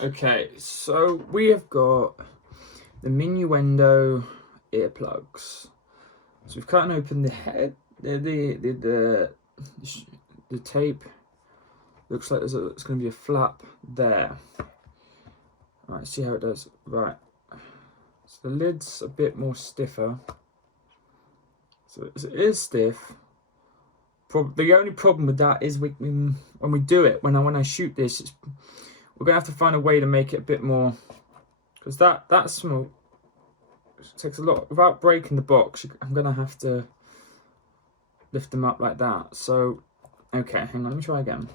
Okay, so we have got the Minuendo earplugs. So we've cut and opened the head, the tape. Looks like it's going to be a flap there. Right, see how it does. Right, so the lid's a bit more stiffer. So it is stiff. The only problem with that is when we do it, when I shoot this, we're gonna have to find a way to make it a bit more, because that small takes a lot. Without breaking the box, I'm gonna have to lift them up like that. So, okay, hang on, let me try again,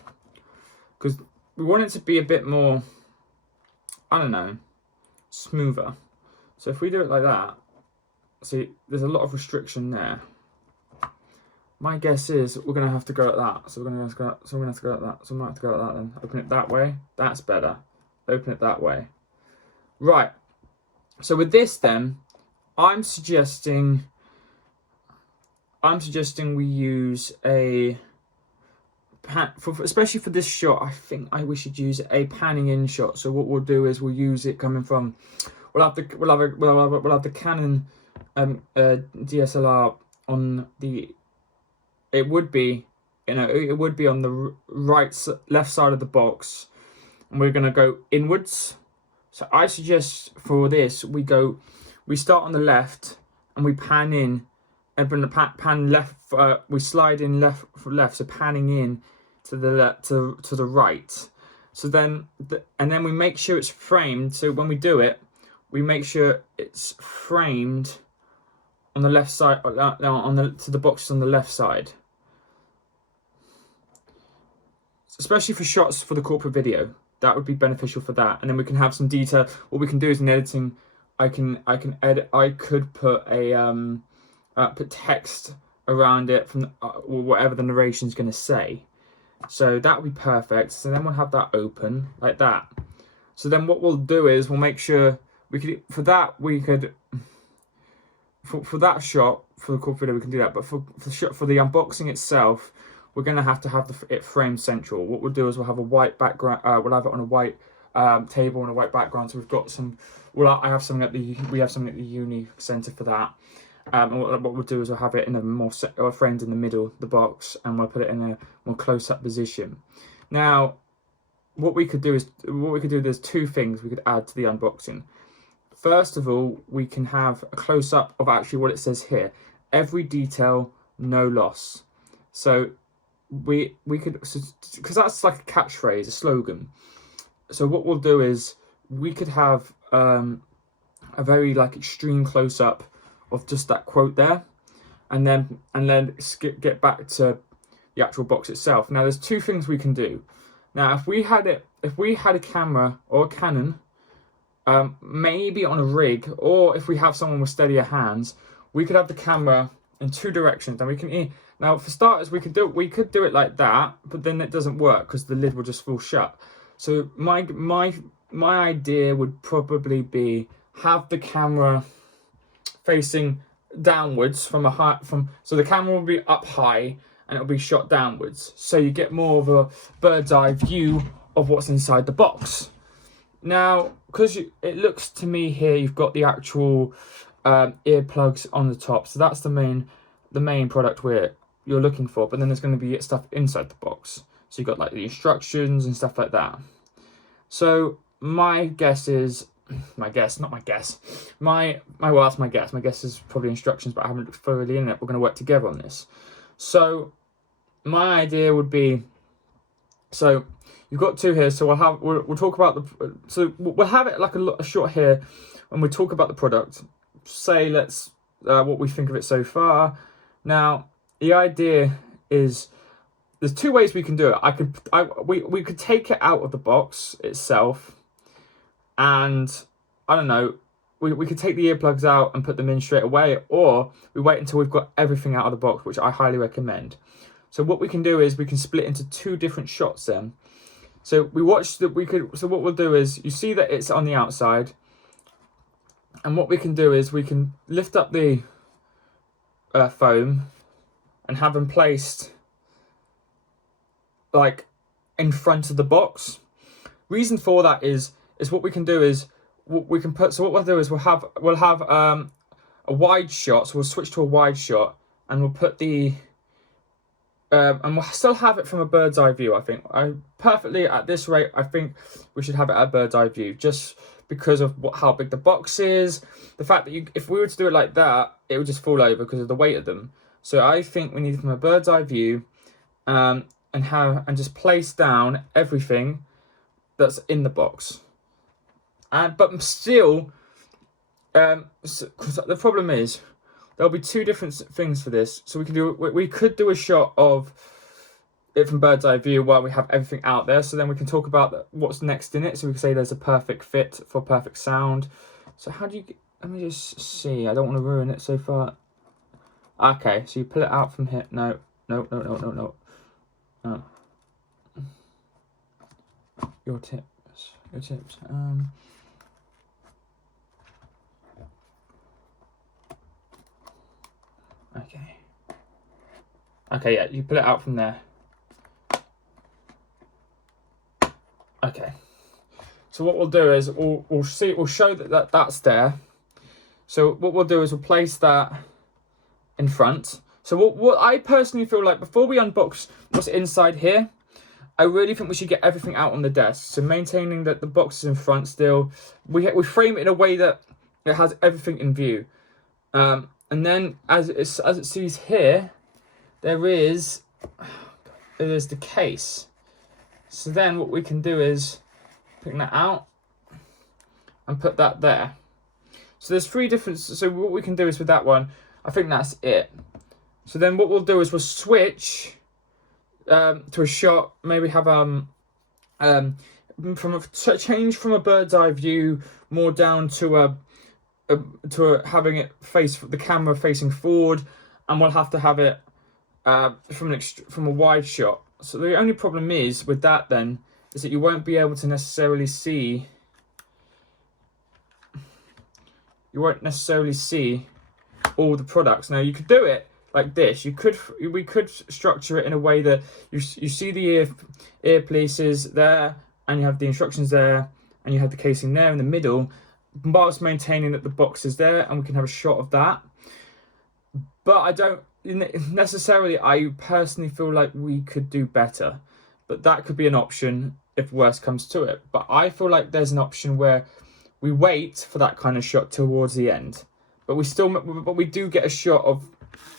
because we want it to be a bit more, I don't know, smoother. So if we do it like that, see, there's a lot of restriction there. My guess is we're gonna have to go at that. So we're gonna have to go at that. So we might have to go at that then. Open it that way. That's better. Open it that way. Right. So with this then, I'm suggesting we use a pan, especially for this shot. I think we should use a panning in shot. So what we'll do is we'll use it coming from. We'll have the Canon DSLR on the. It would be on the left side of the box, and we're gonna go inwards. So I suggest for this we start on the left and we pan in, and from the pan left, we slide in left, so panning in to the right. So then and then we make sure it's framed. So when we do it, we make sure it's framed on the left side, to the boxes on the left side. Especially for shots for the corporate video, that would be beneficial for that. And then we can have some detail. What we can do is in editing, I could put a put text around it from whatever the narration is going to say. So that would be perfect. So then we'll have that open like that. So then what we'll do is we'll make sure for that shot for the corporate video we can do that. But for the unboxing itself, we're going to have it framed central. What we'll do is we'll have a white background. We'll have it on a white table and a white background. So we've got some. We have something at the uni center for that. And what we'll do is we'll have it in a more framed in the middle, the box, and we'll put it in a more close-up position. Now, what we could do, there's two things we could add to the unboxing. First of all, we can have a close-up of actually what it says here: every detail, no loss. So we could, because that's like a catchphrase, a slogan. So what we'll do is we could have a very extreme close up of just that quote there, and then get back to the actual box itself. Now there's two things we can do. Now if we had a camera or a Canon, maybe on a rig, or if we have someone with steadier hands, we could have the camera in two directions, and we can. Now, for starters, we could do it like that, but then it doesn't work because the lid will just fall shut. So my idea would probably be have the camera facing downwards so the camera will be up high and it'll be shot downwards, so you get more of a bird's eye view of what's inside the box. Now, because it looks to me here, you've got the actual earplugs on the top, so that's the main product you're looking for, but then there's going to be stuff inside the box. So you've got like the instructions and stuff like that. So my guess is, my guess is probably instructions, but I haven't looked thoroughly in it. We're going to work together on this. So my idea would be, so you've got two here. So we'll talk about we'll have it like a shot here, and we talk about the product. Say what we think of it so far. Now, the idea is there's two ways we can do it. We could take it out of the box itself, and I don't know, we could take the earplugs out and put them in straight away, or we wait until we've got everything out of the box, which I highly recommend. So what we can do is we can split into two different shots then. So what we'll do is, you see that it's on the outside, and what we can do is we can lift up the foam and have them placed like in front of the box. Reason for that is is what we can do is what we can put. So what we'll do is we'll have a wide shot. So we'll switch to a wide shot, and we'll put the and we'll still have it from a bird's eye view. I think perfectly at this rate. I think we should have it at a bird's eye view, just because of how big the box is. The fact that if we were to do it like that, it would just fall over because of the weight of them. So I think we need it from a bird's eye view, and just place down everything that's in the box. But still, the problem is there'll be two different things for this. So we could do a shot of it from bird's eye view while we have everything out there. So then we can talk about what's next in it. So we can say there's a perfect fit for perfect sound. So how do you? Let me just see. I don't want to ruin it so far. Okay, so you pull it out from here. No. Your tips. Okay, yeah, you pull it out from there. Okay. So what we'll do is we'll show that's there. So what we'll do is we'll place that in front. So what I personally feel like, before we unbox what's inside here, I really think we should get everything out on the desk. So maintaining that the box is in front still, we frame it in a way that it has everything in view. And then as it sees here, there is the case. So then what we can do is pick that out and put that there. So there's three different. So what we can do is with that one, I think that's it. So then what we'll do is we'll switch to a shot. Maybe have change from a bird's eye view more down to having it face the camera facing forward, and we'll have to have it from a wide shot. So the only problem is with that then is that you won't be able to necessarily see. You won't necessarily see all the products. Now you could do it like this. We could structure it in a way that you see the ear pieces there, and you have the instructions there, and you have the casing there in the middle, whilst maintaining that the box is there, and we can have a shot of that. But I don't necessarily. I personally feel like we could do better, but that could be an option if worse comes to it. But I feel like there's an option where we wait for that kind of shot towards the end, but we do get a shot of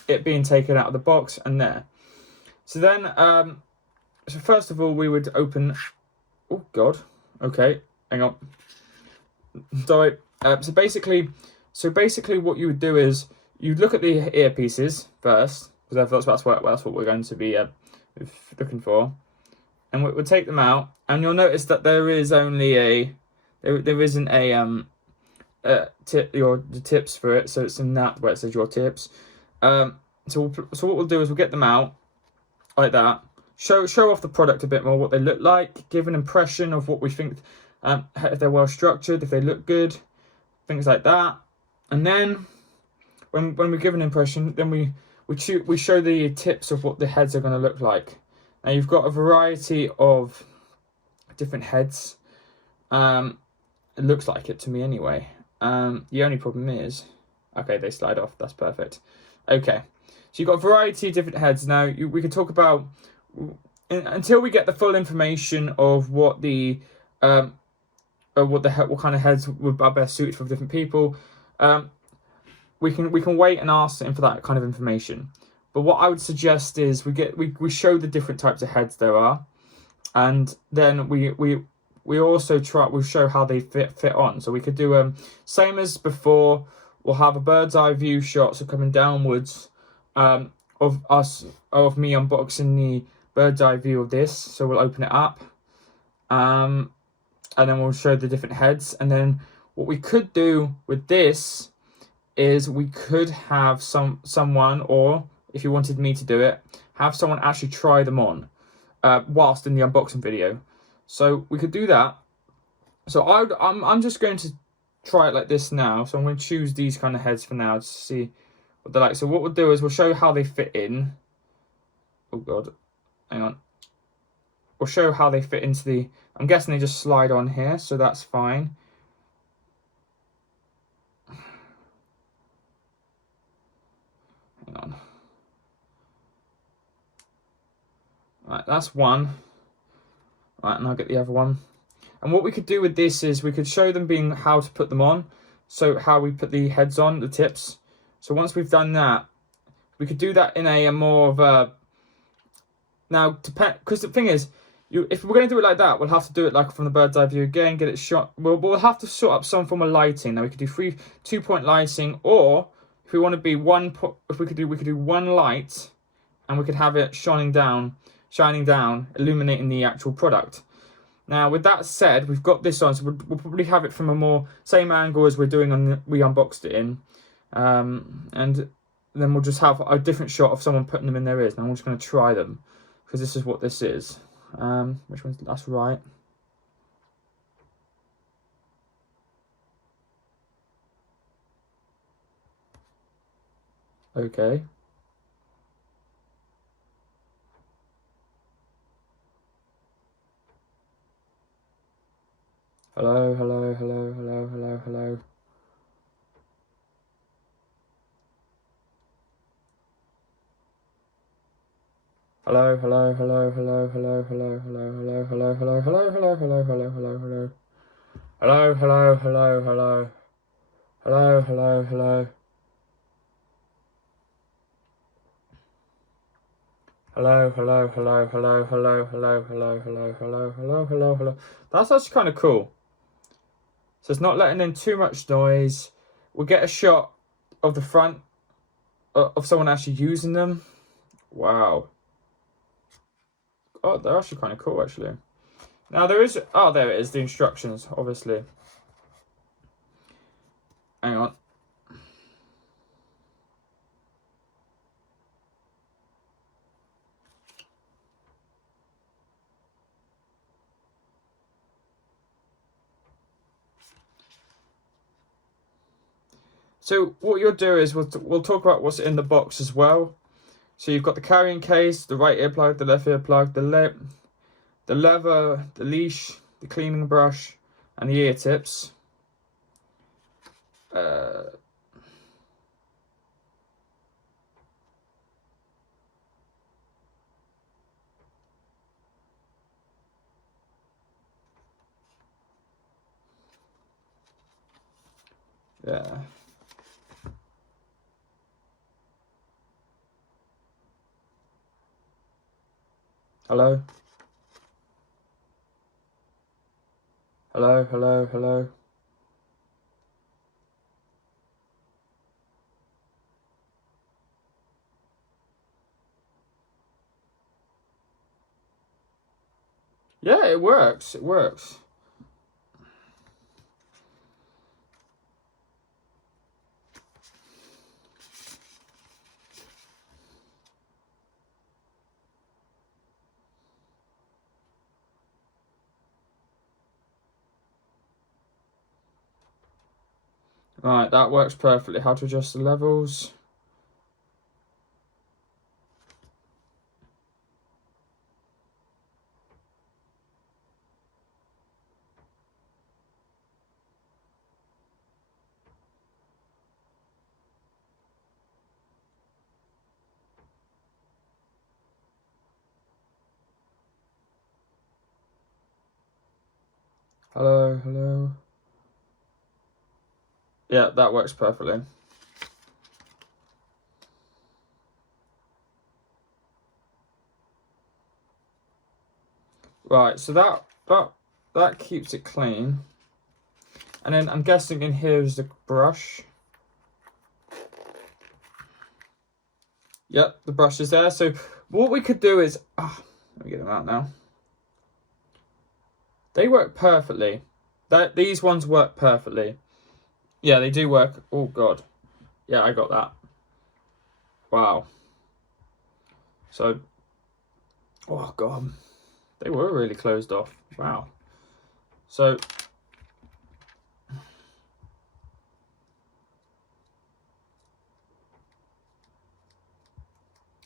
it being taken out of the box and there. So then, so first of all, we would open. Oh God. Okay, hang on. Sorry. So basically, what you would do is you'd look at the earpieces first, because that's what we're going to be looking for, and we'll take them out, and you'll notice that there is only there isn't the tips for it, so it's in that where it says your tips. So what we'll do is we'll get them out like that, show off the product a bit more, what they look like, give an impression of what we think, if they're well structured, if they look good, things like that. And then when we give an impression, then we show the tips of what the heads are going to look like. Now you've got a variety of different heads. It looks like it to me anyway. The only problem is, okay, they slide off. That's perfect. Okay, so you've got a variety of different heads. Now we could talk about, until we get the full information of what what kind of heads would be best suited for different people. We can wait and ask them for that kind of information. But what I would suggest is we show the different types of heads there are, and then we also we'll show how they fit on. So we could do same as before. We'll have a bird's eye view shot, so coming downwards, of me unboxing the bird's eye view of this. So we'll open it up, and then we'll show the different heads. And then what we could do with this is we could have someone, or if you wanted me to do it, have someone actually try them on whilst in the unboxing video. So we could do that. So I'm just going to try it like this now. So I'm going to choose these kind of heads for now to see what they're like. So what we'll do is we'll show you how they fit in. Oh God, hang on. we'll show how they fit into the, I'm guessing they just slide on here, so that's fine. Hang on. Right, that's one. Right, and I'll get the other one. And what we could do with this is we could show them being how to put them on. So how we put the heads on, the tips. So once we've done that, we could do that in a more of a, now, because the thing is, if we're going to do it like that, we'll have to do it like from the bird's eye view again, get it shot. We'll have to sort up some form of lighting. Now we could do 2-point lighting, or if we want to be we could do one light, and we could have it shining down, illuminating the actual product. Now, with that said, we've got this on, so we'll probably have it from a more same angle as we're doing on we unboxed it in, and then we'll just have a different shot of someone putting them in their ears. Now I'm just going to try them, because this is what this is. Which one's, that's right. Okay. Hello, hello, hello, hello, hello, hello. Hello, hello, hello, hello, hello, hello, hello, hello, hello, hello, hello, hello, hello, hello, hello, hello. Hello, hello, hello, hello. Hello, hello, hello. Hello, hello, hello, hello, hello, hello, hello, hello, hello, hello, hello, hello. That's actually kind of cool. So it's not letting in too much noise. We'll get a shot of the front of someone actually using them. Wow. Oh, they're actually kind of cool, actually. Now there is, oh, there it is, the instructions, obviously. Hang on. So what you'll do is we'll talk about what's in the box as well. So you've got the carrying case, the right ear plug, the left ear plug, the lever, the leash, the cleaning brush, and the ear tips. Yeah. Hello? Hello, hello, hello. Yeah, it works. It works. Right, that works perfectly. How to adjust the levels. Hello, hello. Yeah, that works perfectly. Right, so that keeps it clean. And then I'm guessing in here is the brush. Yep, the brush is there. So what we could do is, let me get them out now. They work perfectly. These ones work perfectly. Yeah, they do work. Oh God. Yeah, I got that. Wow. So, oh God, they were really closed off. Wow. So,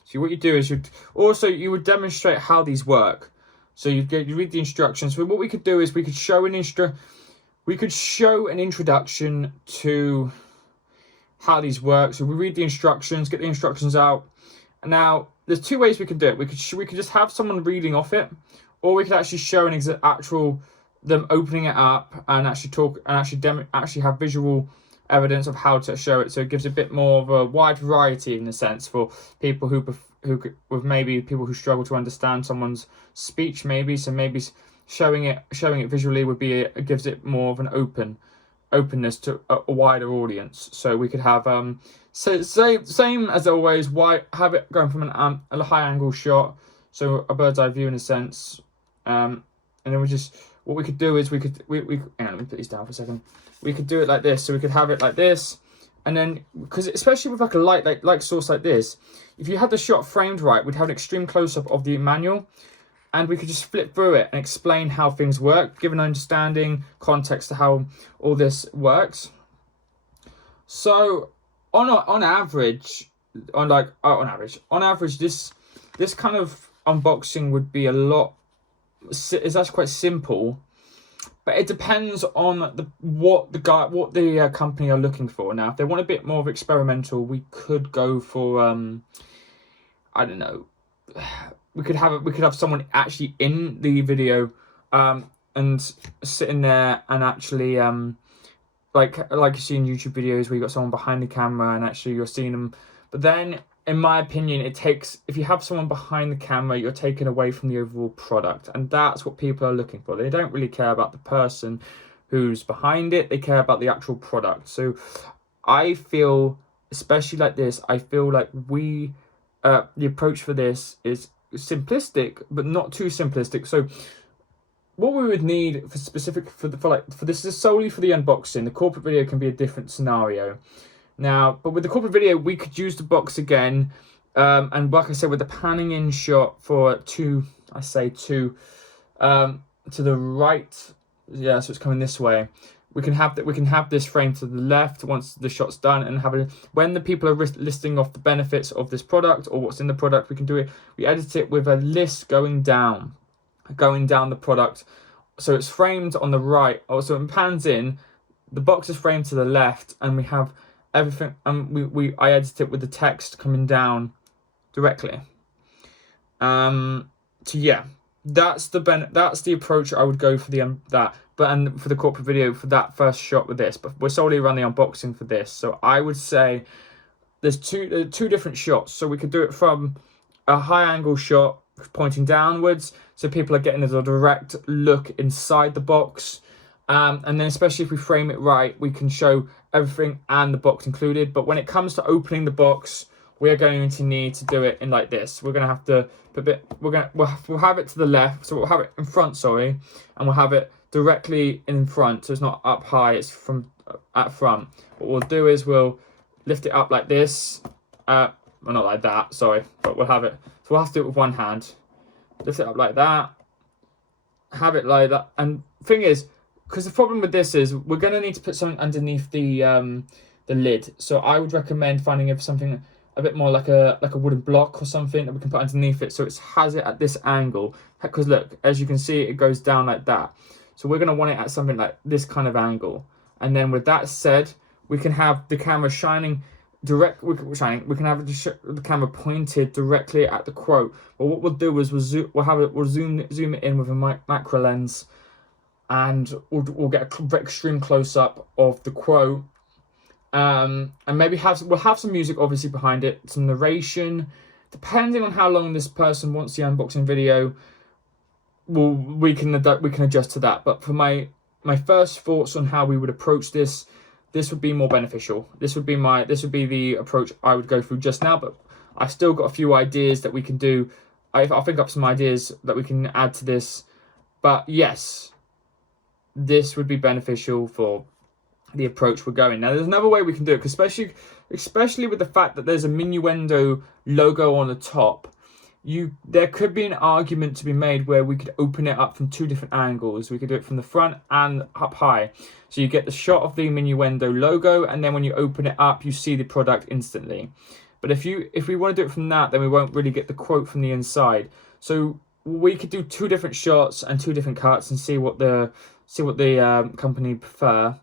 see what you do is you would demonstrate how these work. So you read the instructions. So what we could do is we could show an introduction to how these work. So we read the instructions, get the instructions out. And now there's two ways we could do it. We could just have someone reading off it, or we could actually show them opening it up and actually talk and actually have visual evidence of how to show it. So it gives a bit more of a wide variety in a sense for people with maybe people who struggle to understand someone's speech, maybe. So maybe showing it visually gives it more of an openness to a wider audience. So we could have same as always, have it going from a high angle shot, so a bird's eye view in a sense, and then what we could do is we hang on, let me put these down for a second. We could do it like this. So we could have it like this, and then because especially with like a light source like this, if you had the shot framed right, we'd have an extreme close up of the manual, and we could just flip through it and explain how things work, give an understanding, context to how all this works. So on average, this kind of unboxing would be is actually quite simple, but it depends on what the company are looking for. Now, if they want a bit more of experimental, we could go for I don't know. We could have someone actually in the video and sitting there and actually like you see in YouTube videos where you got someone behind the camera and actually you're seeing them. But then, in my opinion, if you have someone behind the camera, you're taken away from the overall product, and that's what people are looking for. They don't really care about the person who's behind it; they care about the actual product. So, I feel, especially like this, I feel like the approach for this is simplistic, but not too simplistic. So, what we would need for this is solely for the unboxing. The corporate video can be a different scenario. Now, but with the corporate video, we could use the box again, and like I said, with the panning in shot for to the right, yeah, so it's coming this way. We can have this frame to the left once the shot's done, and when the people are listing off the benefits of this product or what's in the product, we can do it. We edit it with a list going down the product, so it's framed on the right. Also, it pans in, the box is framed to the left, and we have everything, and I edit it with the text coming down directly. So yeah, that's the approach I would go for and for the corporate video for that first shot with this. But we're solely around the unboxing for this, so I would say there's two different shots. So we could do it from a high angle shot pointing downwards, so people are getting a direct look inside the box. And then especially if we frame it right, we can show everything and the box included. But when it comes to opening the box, we're going to need to do it in like this. We're going to have to we'll have it to the left, so we'll have it in front, and we'll have it directly in front, so it's not up high, it's from at front. What we'll do is we'll lift it up like this, well, not like that, sorry, but we'll have it, so we'll have to do it with one hand. Lift it up like that, have it like that, and thing is, because the problem with this is we're going to need to put something underneath the lid. So I would recommend finding something a bit more like a wooden block or something that we can put underneath it, so it has it at this angle. Because look, as you can see, it goes down like that. So we're going to want it at something like this kind of angle. And then with that said, we can have the camera shining direct. We can have the camera pointed directly at the quote. But what we'll do is we'll zoom it in with a macro lens, and we'll get an extreme close up of the quote, and maybe we'll have some music obviously behind it, some narration, depending on how long this person wants the unboxing video. We can adjust to that. But for my first thoughts on how we would approach this would be more beneficial. This would be the approach I would go through just now. But I still got a few ideas that we can do. I'll think up some ideas that we can add to this. But yes, this would be beneficial for the approach we're going. Now, there's another way we can do it, especially with the fact that there's a Minuendo logo on the top. There could be an argument to be made where we could open it up from two different angles. We could do it from the front and up high. So you get the shot of the Minuendo logo, and then when you open it up, you see the product instantly. But if we want to do it from that, then we won't really get the quote from the inside. So we could do 2 different shots and 2 different cuts and see what the company prefer.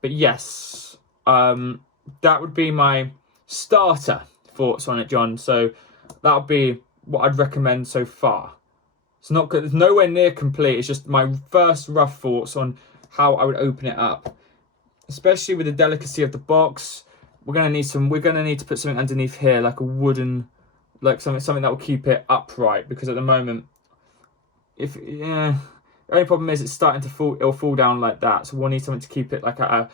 But yes, that would be my starter thoughts on it, John. So that would be what I'd recommend so far. It's not good. It's nowhere near complete. It's just my first rough thoughts on how I would open it up, especially with the delicacy of the box. We're gonna need to put something underneath here, like a wooden, like something that will keep it upright. Because at the moment, the only problem is it's starting to fall. It'll fall down like that. So we'll need something to keep it like at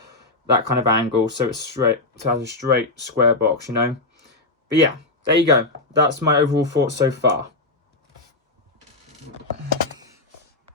that kind of angle, so it's straight, so it has a straight square box, you know. But yeah, there you go. That's my overall thoughts so far.